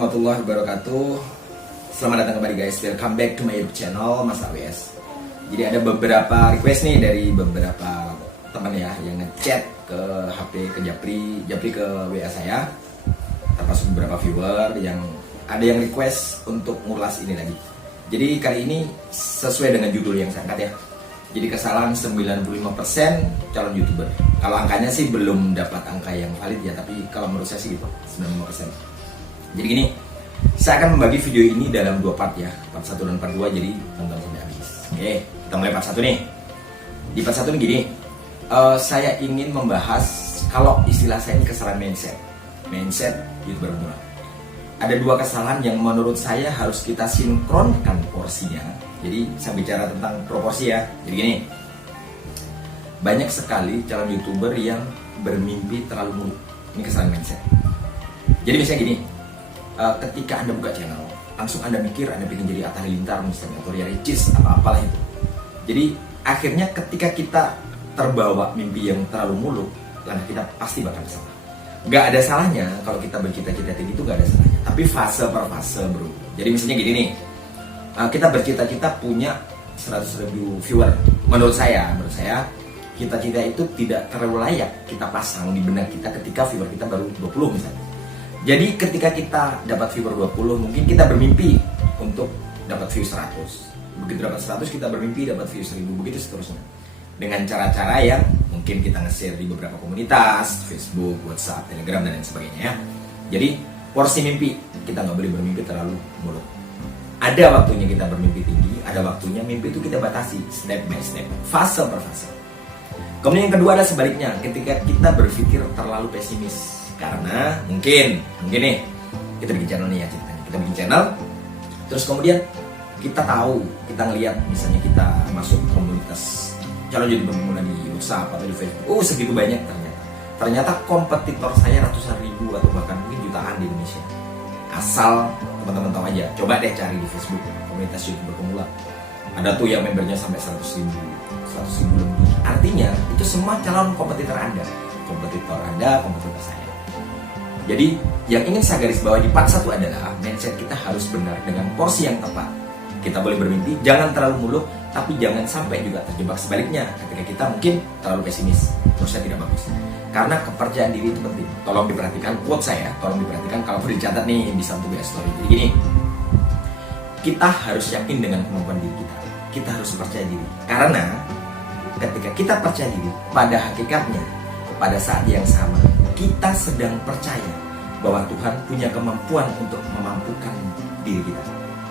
warahmatullahi wabarakatuh. Selamat datang kembali guys, welcome back to my YouTube channel Mas AWS. Jadi ada beberapa request nih dari beberapa teman ya yang ngechat ke HP, ke Japri ke WA saya. Termasuk beberapa viewer yang ada yang request untuk ngulas ini lagi. Jadi kali ini sesuai dengan judul yang saya angkat ya. Jadi kesalahan 95% calon YouTuber. Kalau angkanya sih belum dapat angka yang valid ya, tapi kalau menurut saya sih gitu, 95%. Jadi gini, saya akan membagi video ini dalam dua part ya, part 1 dan part 2, jadi tonton sampai habis. Oke, kita mulai part 1 nih. Di part 1 nih gini, saya ingin membahas kalau istilah saya ini kesalahan mindset YouTuber pemula. Ada dua kesalahan yang menurut saya harus kita sinkronkan porsinya. Jadi saya bicara tentang proporsi ya. Jadi gini, banyak sekali calon YouTuber yang bermimpi terlalu muluk. Ini kesalahan mindset. Jadi misalnya gini, ketika Anda buka channel, langsung Anda mikir Anda ingin jadi Atta Halilintar misalnya, atau Ria Ricis, apa-apalah itu. Jadi akhirnya ketika kita terbawa mimpi yang terlalu muluk, langkah kita pasti bakal salah. Gak ada salahnya kalau kita bercita-cita tinggi, itu gak ada salahnya. Tapi fase per fase bro. Jadi misalnya gini nih, kita bercita-cita punya 100.000 viewer. Menurut saya cita-cita itu tidak terlalu layak kita pasang di benak kita ketika viewer kita baru 20 misalnya. Jadi ketika kita dapat viewer 20, mungkin kita bermimpi untuk dapat view 100. Begitu dapat 100 kita bermimpi dapat view 1000, begitu seterusnya. Dengan cara-cara yang mungkin kita nge-share di beberapa komunitas, Facebook, WhatsApp, Telegram, dan lain sebagainya ya. Jadi porsi mimpi, kita nggak boleh bermimpi terlalu muluk. Ada waktunya kita bermimpi tinggi, ada waktunya mimpi itu kita batasi step by step, fase per fase. Kemudian yang kedua adalah sebaliknya, ketika kita berpikir terlalu pesimis. Karena mungkin nih, kita bikin channel nih ya ceritanya. Kita bikin channel, terus kemudian kita tahu, kita ngelihat misalnya kita masuk komunitas calon YouTuber pemula di WhatsApp atau di Facebook, segitu banyak ternyata kompetitor saya ratusan ribu atau bahkan mungkin jutaan di Indonesia. Asal teman-teman tahu aja, coba deh cari di Facebook komunitas YouTuber pemula, ada tuh yang membernya sampai 100 ribu lebih. Artinya itu semua calon kompetitor Anda, kompetitor saya. Jadi yang ingin saya garis bawahi di part 1 adalah mindset kita harus benar dengan porsi yang tepat. Kita boleh bermimpi, jangan terlalu muluk, tapi jangan sampai juga terjebak sebaliknya ketika kita mungkin terlalu pesimis. Menurut saya tidak bagus. Karena kepercayaan diri itu penting. Tolong diperhatikan quote saya, tolong diperhatikan kalau perlu dicatat nih, bisa untuk WA story. Jadi gini, kita harus yakin dengan kemampuan diri kita. Kita harus percaya diri. Karena ketika kita percaya diri, pada hakikatnya, pada saat yang sama, kita sedang percaya bahwa Tuhan punya kemampuan untuk memampukan diri kita.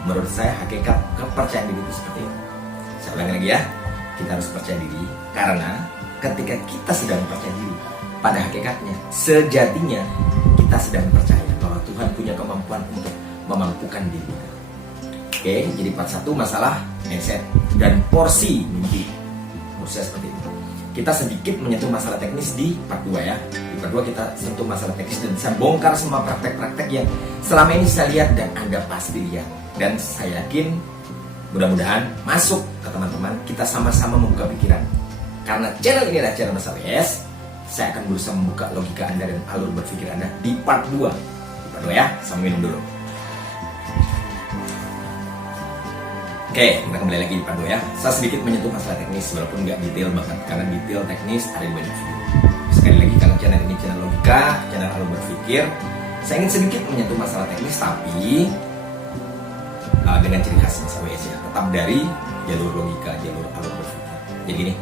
Menurut saya hakikat kepercayaan diri itu seperti itu. Saya ulangi lagi ya, kita harus percaya diri karena ketika kita sedang percaya diri, pada hakikatnya, sejatinya kita sedang percaya bahwa Tuhan punya kemampuan untuk memampukan diri kita. Oke, jadi part 1 masalah mindset dan porsi mimpi. Menurut saya seperti itu. Kita sedikit menyentuh masalah teknis di part 2 ya. Di part 2 kita sentuh masalah teknis dan bisa bongkar semua praktek-praktek yang selama ini saya lihat dan Anda pasti lihat. Dan saya yakin mudah-mudahan masuk ke teman-teman, kita sama-sama membuka pikiran. Karena channel ini adalah channel Mas AWS, saya akan berusaha membuka logika Anda dan alur berpikir Anda di part 2. Di part 2 ya, sama minum dulu. Oke, kita kembali lagi di part 2 ya. Saya sedikit menyentuh masalah teknis, walaupun nggak detail banget, karena detail teknis ada di banyak video. Sekali lagi, karena channel ini channel logika, channel alur berpikir, saya ingin sedikit menyentuh masalah teknis, tapi dengan ciri khas Mas AWS ya, tetap dari jalur logika, jalur alur berpikir. Jadi gini,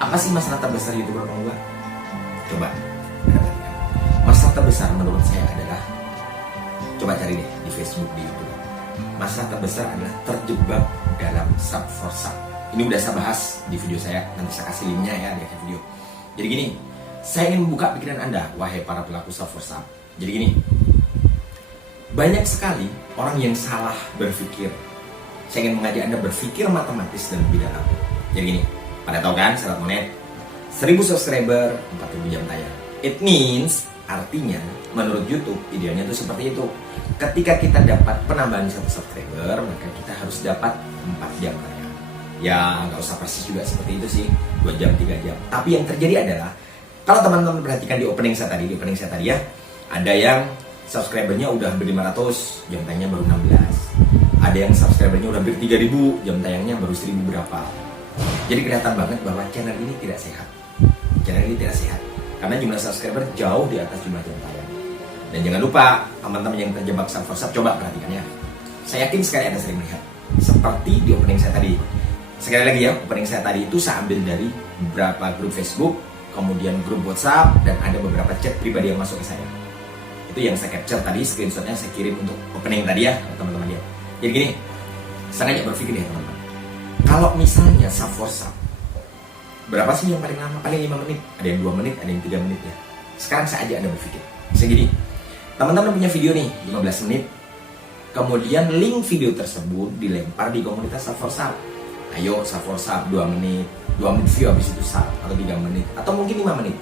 apa sih masalah terbesar YouTuber pemula? Coba masalah terbesar menurut saya adalah, coba cari deh di Facebook, di YouTube. Masalah terbesar adalah terjebak dalam sub for sub. Ini udah saya bahas di video saya, nanti saya kasih linknya ya di akhir video. Jadi gini, saya ingin membuka pikiran Anda, wahai para pelaku sub for sub. Jadi gini, banyak sekali orang yang salah berpikir. Saya ingin mengajak Anda berpikir matematis dan lebih dalam. Jadi gini, pada tahu kan syarat monet 1000 subscriber 4000 jam tayang. It means, artinya menurut YouTube idealnya itu seperti itu. Ketika kita dapat penambahan 1 subscriber, maka kita harus dapat 4 jam tayang. Ya nggak usah persis juga seperti itu sih, 2 jam 3 jam. Tapi yang terjadi adalah, kalau teman-teman perhatikan di opening saya tadi ya, ada yang subscribernya udah hampir 500, jam tayangnya baru 16. Ada yang subscribernya udah hampir 3000, jam tayangnya baru 1000 berapa. Jadi kelihatan banget bahwa channel ini tidak sehat. Channel ini tidak sehat karena jumlah subscriber jauh di atas jumlah jam tayang. Dan jangan lupa teman-teman yang terjebak sub, coba perhatikan ya. Saya yakin sekali Anda sering melihat seperti di opening saya tadi. Sekali lagi ya, opening saya tadi itu saya ambil dari beberapa grup Facebook, kemudian grup WhatsApp, dan ada beberapa chat pribadi yang masuk ke saya. Itu yang saya capture tadi, screenshotnya saya kirim untuk opening tadi ya, teman-teman ya. Jadi gini, sengaja berpikir ya teman-teman. Kalau misalnya sub for sub, berapa sih yang paling lama? Paling 5 menit, ada yang 2 menit, ada yang 3 menit ya. Sekarang saya ajak Anda berpikir. Segini, teman-teman punya video nih, 15 menit, kemudian link video tersebut dilempar di komunitas sub for sub. Ayo sub for sub 2 menit, 2 menit view habis itu sub, atau 3 menit, atau mungkin 5 menit.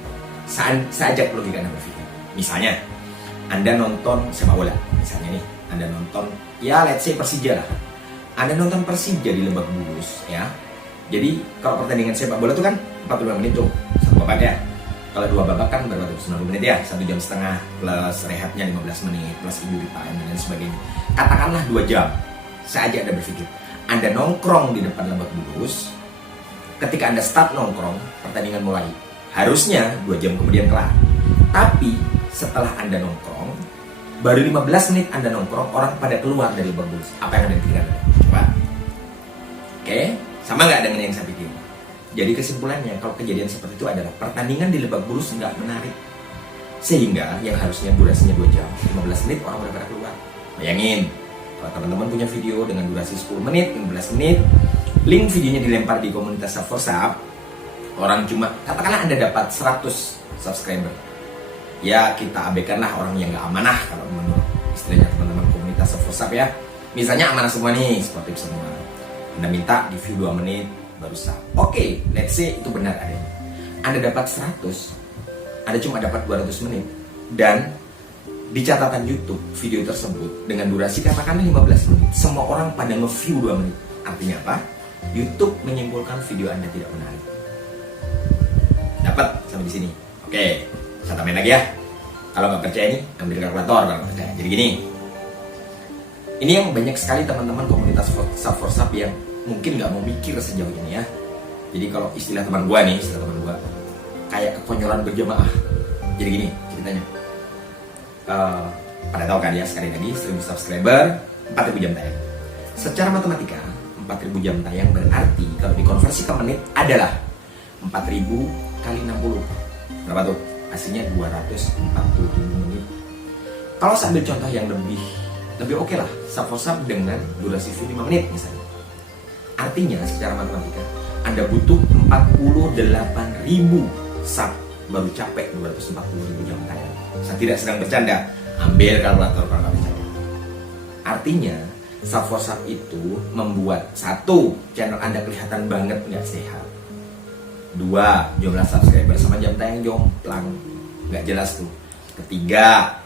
Saya ajak logika Anda berpikir. Misalnya, Anda nonton sepak bola, misalnya nih, Anda nonton, ya let's say Persija lah. Anda nonton Persija di Lebak Bulus, ya. Jadi kalau pertandingan sepak bola itu kan 45 menit tuh, satu babak ya. Kalau 2 babak kan berapa tuh? 90 menit ya, 1 jam setengah plus rehatnya 15 menit, plus injury time dan sebagainya. Katakanlah 2 jam. Saya ajak Anda berpikir. Anda nongkrong di depan Lebak Bulus, ketika Anda start nongkrong, pertandingan mulai. Harusnya 2 jam kemudian kelar. Tapi setelah Anda nongkrong, baru 15 menit Anda nongkrong, orang pada keluar dari Lebak Bulus. Apa yang Anda pikirkan? Coba. Oke, sama nggak dengan yang saya pikir? Jadi kesimpulannya, kalau kejadian seperti itu adalah pertandingan di Lebak Bulus nggak menarik. Sehingga yang harusnya durasinya 2 jam, 15 menit orang udah pada keluar. Bayangin, kalau teman-teman punya video dengan durasi 10 menit, 15 menit, link videonya dilempar di komunitas sub for sub, orang cuma, katakanlah Anda dapat 100 subscriber. Ya kita abaikanlah orang yang nggak amanah kalau menurut istilahnya teman-teman komunitas sub for sub ya. Misalnya amanah semua nih, sportif semua. Anda minta di view 2 menit baru sub. Oke, let's say itu benar adanya. Anda dapat 100, Anda cuma dapat 200 menit. Dan di catatan YouTube video tersebut dengan durasi katakanlah 15 menit, semua orang pada nge-view 2 menit. Artinya apa? YouTube menyimpulkan video Anda tidak menarik. Dapat sampai di sini. Oke, saya tambahin lagi ya. Kalau nggak percaya nih, ambil kalkulator kalau percaya. Jadi gini. Ini yang banyak sekali teman-teman komunitas sub for sub yang mungkin nggak mau mikir sejauh ini ya. Jadi kalau istilah teman gua nih, kayak kekonyolan berjamaah. Jadi gini ceritanya. Pada tahu kan ya, sekali lagi 1000 subscriber, 4000 jam tayang. Secara matematika 4000 jam tayang berarti kalau dikonversi ke menit adalah 4000 kali 60. Berapa tuh? Hasilnya 240.000 menit. Kalau saya ambil contoh yang lebih oke lah, sub for sub dengan durasi view 5 menit misalnya. Artinya secara matematika Anda butuh 48.000 sub baru capek 240.000 jam tayang. Saya tidak sedang bercanda, ambil kalkulator kalau nggak percaya. Artinya sub for sub itu membuat 1, channel Anda kelihatan banget nggak sehat. 2, jumlah subscriber sama jam tayang jomplang, nggak jelas tuh. 3,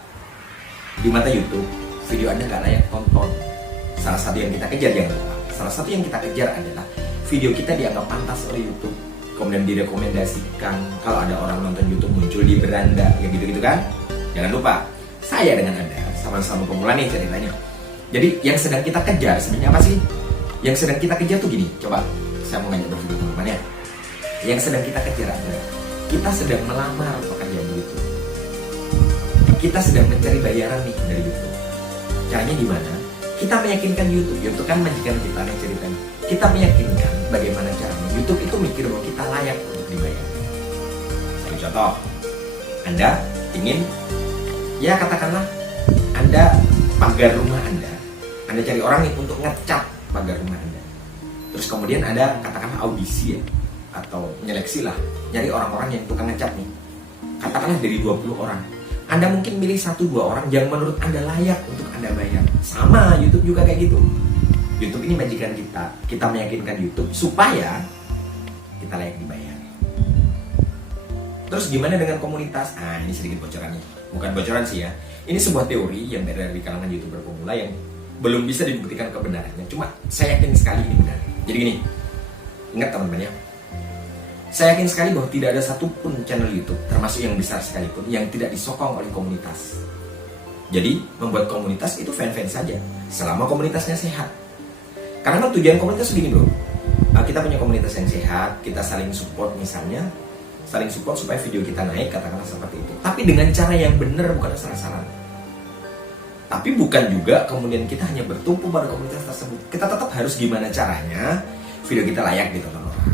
di mata YouTube video Anda nggak layak tonton. Salah satu yang kita kejar, jangan lupa, salah satu yang kita kejar adalah video kita dianggap pantas oleh YouTube, kemudian direkomendasikan. Kalau ada orang nonton YouTube muncul di beranda, ya gitu-gitu kan. Jangan lupa, saya dengan Anda sama-sama pemula nih ceritanya. Jadi yang sedang kita kejar sebenarnya apa sih? Yang sedang kita kejar tuh gini, coba saya mau ngajak berpikir teman-teman ya. Yang sedang kita kejar adalah kita sedang melamar pekerjaan di YouTube. Kita sedang mencari bayaran nih dari YouTube. Caranya gimana? Kita meyakinkan YouTube. YouTube kan majikan kita nih ceritanya. Kita meyakinkan bagaimana caranya YouTube itu mikir bahwa kita layak untuk dibayar. Satu contoh, Anda ingin, ya katakanlah Anda pagar rumah Anda cari orang nih untuk ngecat pagar rumah Anda. Terus kemudian Anda katakanlah audisi ya, atau menyeleksi lah, nyari orang-orang yang tukang ngecat nih. Katakanlah dari 20 orang, Anda mungkin milih 1-2 orang yang menurut Anda layak untuk Anda bayar. Sama YouTube juga kayak gitu. YouTube ini majikan kita meyakinkan YouTube supaya kita layak dibayar. Terus gimana dengan komunitas? Nah ini sedikit bocoran nih, bukan bocoran sih ya. Ini sebuah teori yang beredar di kalangan YouTuber pemula yang belum bisa dibuktikan kebenarannya. Cuma saya yakin sekali ini benar. Jadi gini, ingat teman-teman ya, saya yakin sekali bahwa tidak ada satupun channel YouTube, termasuk yang besar sekalipun, yang tidak disokong oleh komunitas. Jadi membuat komunitas itu fan-fan saja, selama komunitasnya sehat. Karena kan tujuan komunitas begini bro, kita punya komunitas yang sehat, kita saling support misalnya, saling support supaya video kita naik, katakanlah seperti itu. Tapi dengan cara yang benar, bukan asal-asalan. Tapi bukan juga kemudian kita hanya bertumpu pada komunitas tersebut. Kita tetap harus gimana caranya video kita layak ditonton orang.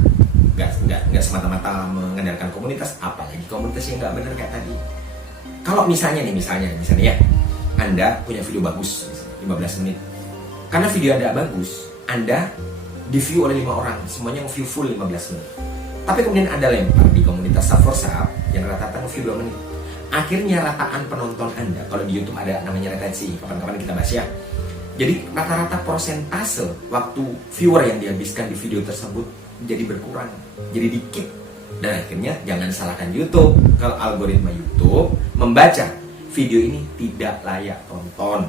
Nggak semata-mata mengandalkan komunitas, apalagi komunitas yang nggak benar kayak tadi. Kalau misalnya ya, Anda punya video bagus, 15 menit. Karena video Anda bagus, Anda di-view oleh 5 orang, semuanya view full 15 menit. Tapi kemudian Anda lempar di komunitas Sub4Sub yang rata-rata view 2 menit. Akhirnya rataan penonton Anda, kalau di YouTube ada namanya retensi, kapan-kapan kita bahas ya. Jadi rata-rata persentase waktu viewer yang dihabiskan di video tersebut jadi berkurang, jadi dikit. Dan akhirnya jangan salahkan YouTube kalau algoritma YouTube membaca video ini tidak layak tonton.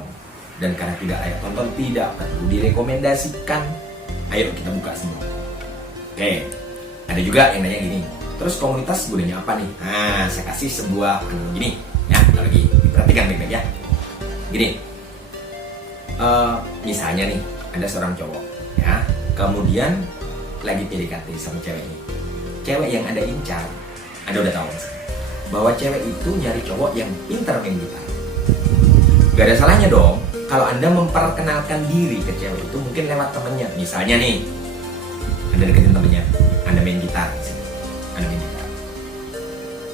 Dan karena tidak layak tonton, tidak perlu direkomendasikan. Ayo kita buka semua. Oke, ada juga yang nanya gini, terus komunitas gunanya apa nih? Nah, saya kasih sebuah gini ya, lagi perhatikan baik-baik ya. Gini, misalnya nih ada seorang cowok ya, kemudian lagi PDKT sama cewek ini. Cewek yang Anda incar, Anda udah tahu bahwa cewek itu nyari cowok yang pintar main gitar. Gak ada salahnya dong kalau Anda memperkenalkan diri ke cewek itu mungkin lewat temennya. Misalnya nih, Anda deketin temennya, Anda main gitar, Anda main gitar.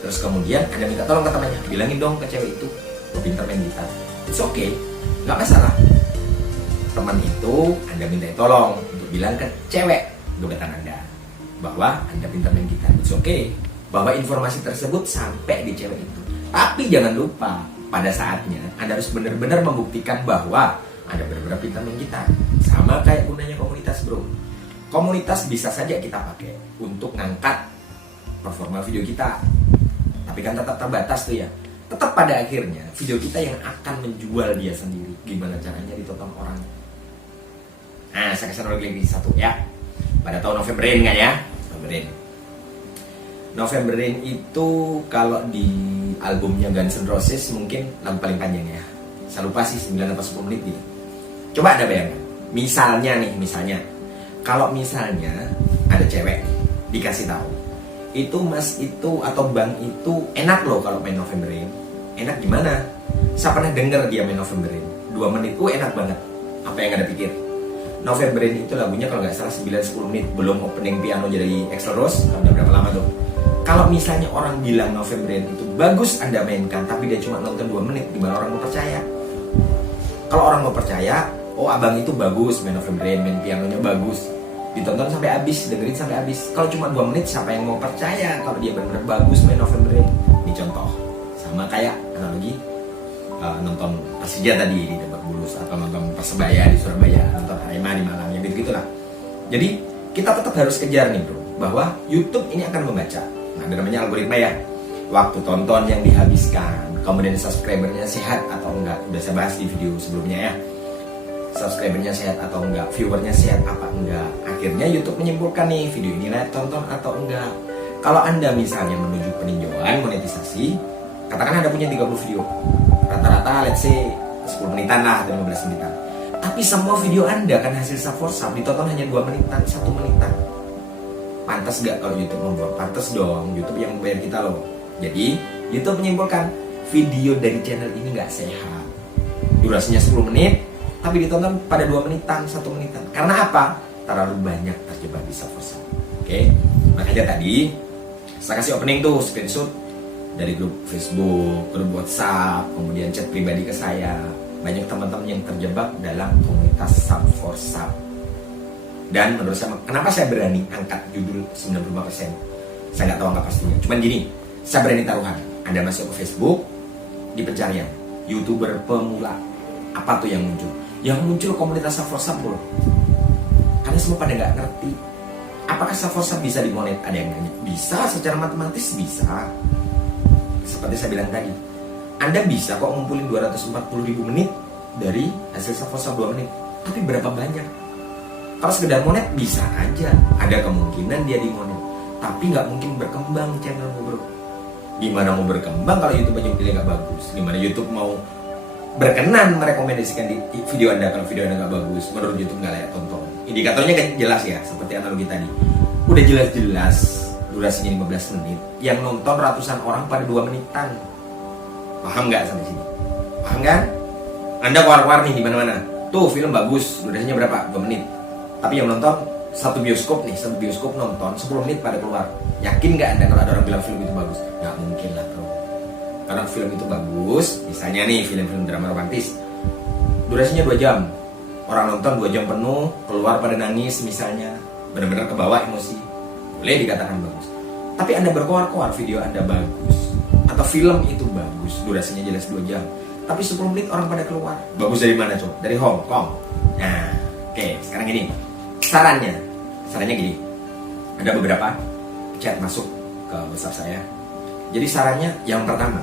Terus kemudian Anda minta tolong ke temannya, bilangin dong ke cewek itu, gue pintar main gitar. It's okay, gak masalah. Teman itu Anda minta tolong untuk bilang ke cewek gebetan Anda bahwa Anda pintar main gitar. It's okay, bahwa informasi tersebut sampai di cewek itu. Tapi jangan lupa, pada saatnya Anda harus benar-benar membuktikan bahwa Anda benar-benar pintar main gitar. Sama kayak gunanya komunitas bro. Komunitas bisa saja kita pakai untuk ngangkat performa video kita, tapi kan tetap terbatas tuh ya. Tetap pada akhirnya video kita yang akan menjual dia sendiri. Gimana caranya ditonton orang. Nah, saya kasih lagi satu ya. Pada tahun Novemberin kan ya, Novemberin itu kalau di albumnya Guns N' Roses mungkin lagu paling panjang ya. Saya lupa sih 9 atau 10 menit gitu. Coba Anda bayangkan, misalnya kalau misalnya ada cewek dikasih tahu, itu mas itu atau bang itu enak loh kalau main Novemberin. Enak gimana? Saya pernah denger dia main Novemberin 2 menit, enak banget. Apa yang Anda pikir? Novemberin itu lagunya kalau nggak salah 9-10 menit, belum opening piano jadi Axl Rose, udah berapa lama tuh. Kalau misalnya orang bilang Novemberin itu bagus Anda mainkan, tapi dia cuma nonton 2 menit, gimana orang mau percaya? Kalau orang mau percaya, oh abang itu bagus main Novemberin, main pianonya bagus, ditonton sampai habis, dengerin sampai habis. Kalau cuma 2 menit, siapa yang mau percaya kalau dia benar-benar bagus main Novemberin? Ini contoh, sama kayak analogi nonton Persija tadi di Lebak Bulus, atau nonton Persebaya di Surabaya, nonton Arema di Malang, ya gitu-gitulah. Jadi kita tetap harus kejar nih bro, bahwa YouTube ini akan membaca. Nah, ada namanya algoritma ya. Waktu tonton yang dihabiskan, kemudian subscribernya sehat atau enggak. Udah saya bahas di video sebelumnya ya. Subscribernya sehat atau enggak, viewernya sehat apa enggak. Akhirnya YouTube menyimpulkan nih, video ini layak tonton atau enggak. Kalau Anda misalnya menuju peninjauan monetisasi, katakan Anda punya 30 video, rata-rata let's say 10 menitan lah atau 15 menitan. Tapi semua video Anda kan hasil Sub4Sub ditonton hanya 2 menitan, 1 menitan. Pantas gak kalau YouTube membuat? Pantas dong, YouTube yang membayar kita loh. Jadi YouTube menyimpulkan video dari channel ini gak sehat. Durasinya 10 menit, tapi ditonton pada 2 menitan, 1 menitan. Karena apa? Terlalu banyak terjebak di Sub4Sub. Oke, makanya tadi saya kasih opening tuh, screenshot dari grup Facebook, grup WhatsApp, kemudian chat pribadi ke saya. Banyak teman-teman yang terjebak dalam komunitas Sub4Sub. Dan menurut saya, kenapa saya berani angkat judul 95%? Saya nggak tahu angka pastinya. Cuman gini, saya berani taruhan. Anda masuk ke Facebook, di pencarian YouTuber pemula, apa tuh yang muncul? Yang muncul komunitas Sub4Sub bro. Karena semua pada nggak ngerti. Apakah Sub4Sub bisa dimonet? Ada yang nanya. Bisa, secara matematis bisa. Seperti saya bilang tadi, Anda bisa kok ngumpulin 240.000 menit dari hasil Sub4Sub 2 menit. Tapi berapa banyak? Kalau sekedar monet bisa aja, ada kemungkinan dia dimonet, tapi nggak mungkin berkembang channelmu bro. Gimana mau berkembang kalau YouTube aja pilih nggak bagus? Gimana YouTube mau berkenan merekomendasikan di video Anda kalau video Anda nggak bagus, menurut YouTube nggak layak tonton. Indikatornya kan jelas ya, seperti analogi tadi. Udah jelas-jelas durasinya 15 menit, yang nonton ratusan orang pada 2 menitan. Paham nggak sampai sini? Paham kan? Anda keluar-keluar nih di mana-mana. Tuh film bagus, durasinya berapa? 2 menit. Tapi yang nonton satu bioskop nonton 10 menit pada keluar. Yakin nggak Anda kalau ada orang bilang film itu bagus? Nggak mungkin lah bro. Karena film itu bagus, misalnya nih film-film drama romantis, durasinya 2 jam. Orang nonton 2 jam penuh, keluar pada nangis misalnya, benar-benar kebawa emosi, boleh dikatakan bagus. Tapi Anda berkoar-koar video Anda bagus, atau film itu bagus, durasinya jelas 2 jam, tapi 10 menit orang pada keluar. Bagus dari mana coba? Dari Hong Kong. Nah, oke, sekarang gini. Sarannya gini. Ada beberapa chat masuk ke WhatsApp saya. Jadi sarannya yang pertama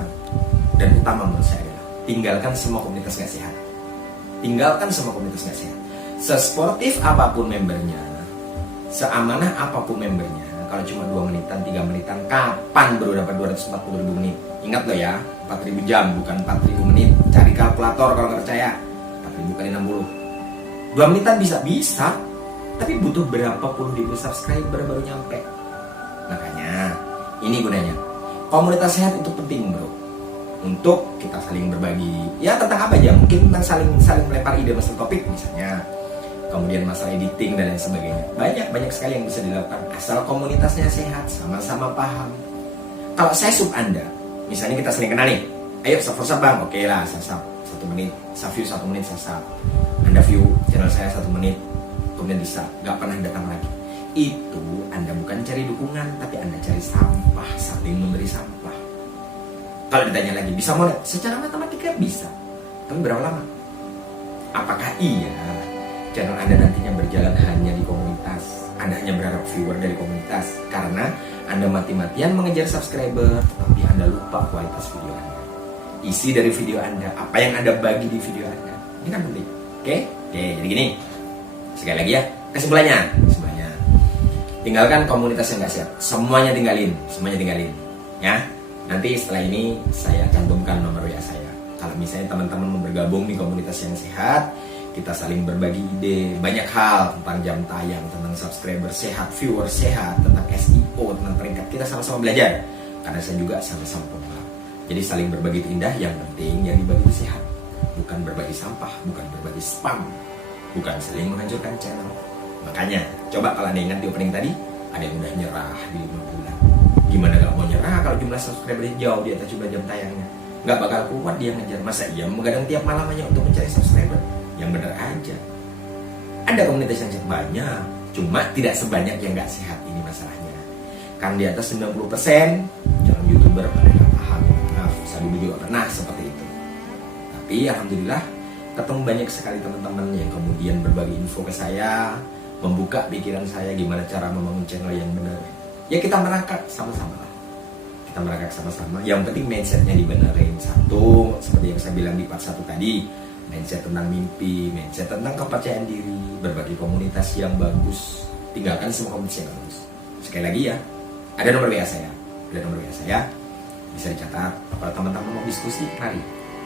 dan utama menurut saya adalah tinggalkan semua komunitas gak sehat. Tinggalkan semua komunitas gak sehat. Sesportif apapun membernya, seamanah apapun membernya, kalau cuma 2 menitan, 3 menitan, kapan baru dapat 240.000 menit? Ingat loh ya, 4.000 jam bukan 4.000 menit. Cari kalkulator kalau nggak percaya. 4.000 kali 60. 2 menitan bisa, tapi butuh berapa puluh ribu subscriber baru nyampe. Makanya ini gunanya. Komunitas sehat itu penting bro, untuk kita saling berbagi. Ya tentang apa aja, mungkin tentang saling melempar ide masalah topik misalnya, kemudian masalah editing dan lain sebagainya. Banyak sekali yang bisa dilakukan asal komunitasnya sehat, sama-sama paham. Kalau saya sub Anda, misalnya kita sering kenal nih, ayo sub bang, oke lah, saya sub 1 menit, saya view 1 menit, saya sub. Anda view channel saya 1 menit, kemudian di sub, gak pernah datang lagi. Itu Anda bukan cari dukungan, tapi Anda cari sampah, saling memberi sampah. Kalau ditanya lagi, bisa mulai? Secara matematika bisa, tapi berapa lama? Apakah iya channel Anda nantinya berjalan hanya di komunitas? Anda hanya berharap viewer dari komunitas karena Anda mati-matian mengejar subscriber, tapi Anda lupa kualitas video Anda. Isi dari video Anda, apa yang Anda bagi di video Anda, ini kan penting. Oke, jadi gini. Sekali lagi ya, kesimpulannya. Tinggalkan komunitas yang gak sehat. Semuanya tinggalin. Ya. Nanti setelah ini saya cantumkan nomor WA saya. Kalau misalnya teman-teman mau bergabung di komunitas yang sehat, kita saling berbagi ide, banyak hal tentang jam tayang, tentang subscriber sehat, viewer sehat, tentang SEO, tentang peringkat, kita sama-sama belajar. Karena saya juga sama-sama pemula. Jadi saling berbagi itu indah, yang penting yang dibagi itu sehat. Bukan berbagi sampah, bukan berbagi spam, bukan saling menghancurkan channel. Makanya, coba kalau Anda ingat di opening tadi, ada yang udah nyerah di 5 bulan. Gimana gak mau nyerah kalau jumlah subscribernya jauh di atas jumlah jam tayangnya? Gak bakal kuat dia ngejar. Masa iya mengadang tiap malam hanya untuk mencari subscriber? Yang bener aja. Ada komunitas yang sehat banyak, cuma tidak sebanyak yang gak sehat, ini masalahnya. Kan di atas 90% calon YouTuber pada gak paham. Maaf, saya dulu juga pernah seperti itu. Tapi Alhamdulillah ketemu banyak sekali teman-teman yang kemudian berbagi info ke saya, membuka pikiran saya gimana cara membangun channel yang benar. Ya kita merangkak sama-sama lah. Kita merangkak sama-sama. Yang penting mindsetnya dibenerin. Satu, seperti yang saya bilang di part 1 tadi, mindset tentang mimpi, mindset tentang kepercayaan diri, berbagi komunitas yang bagus, tinggalkan semua komunitas yang bagus. Sekali lagi ya, ada nomor WA saya. Bisa dicatat. Kalau teman-teman mau diskusi, mari.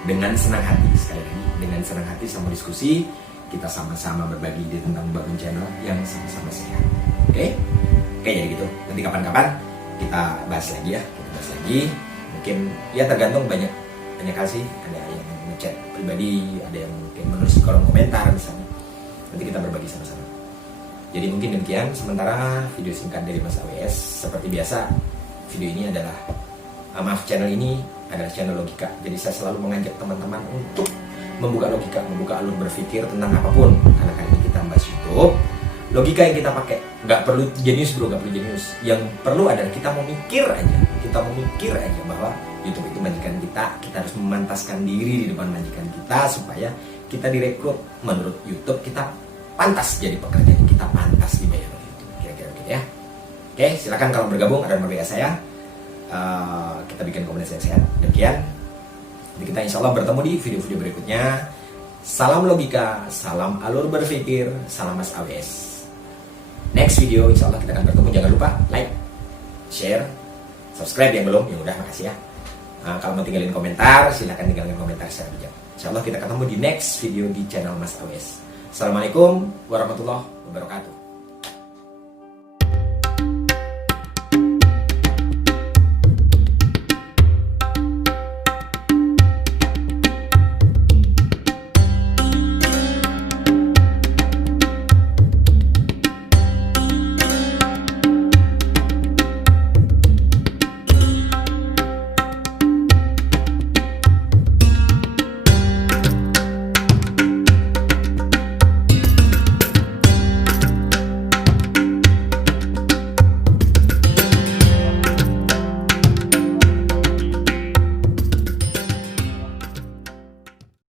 Dengan senang hati, sekali lagi, dengan senang hati sama diskusi, kita sama-sama berbagi ide tentang membangun channel yang sama-sama sehat. Oke, jadi gitu. Nanti kapan-kapan kita bahas lagi ya. Mungkin ya tergantung banyak hal sih. Ada yang ngechat pribadi, ada yang mungkin menulis di kolom komentar misalnya. Nanti kita berbagi sama-sama. Jadi mungkin demikian sementara video singkat dari Mas AWS. Seperti biasa, video ini adalah channel ini adalah channel logika. Jadi saya selalu mengajak teman-teman untuk membuka logika, membuka alur berpikir tentang apapun. Karena kali ini kita bahas YouTube, logika yang kita pakai nggak perlu jenius bro, nggak perlu jenius. Yang perlu adalah kita mau mikir aja bahwa YouTube itu majikan kita harus memantaskan diri di depan majikan kita supaya kita direkrut. Menurut YouTube kita pantas jadi pekerja, kita pantas dibayar oleh YouTube. Kira-kira gitu ya. Oke, silakan kalau bergabung, ada nomor WA saya. Kita bikin komunitas yang sehat. Demikian. Jadi kita insya Allah bertemu di video-video berikutnya. Salam logika, salam alur berpikir, salam Mas AWS. Next video insya Allah kita akan bertemu. Jangan lupa like, share, subscribe yang belum, ya udah makasih ya. Kalau mau tinggalin komentar, silahkan tinggalin komentar secara bijak. Insya Allah kita ketemu di next video di channel Mas Awes. Assalamualaikum warahmatullahi wabarakatuh.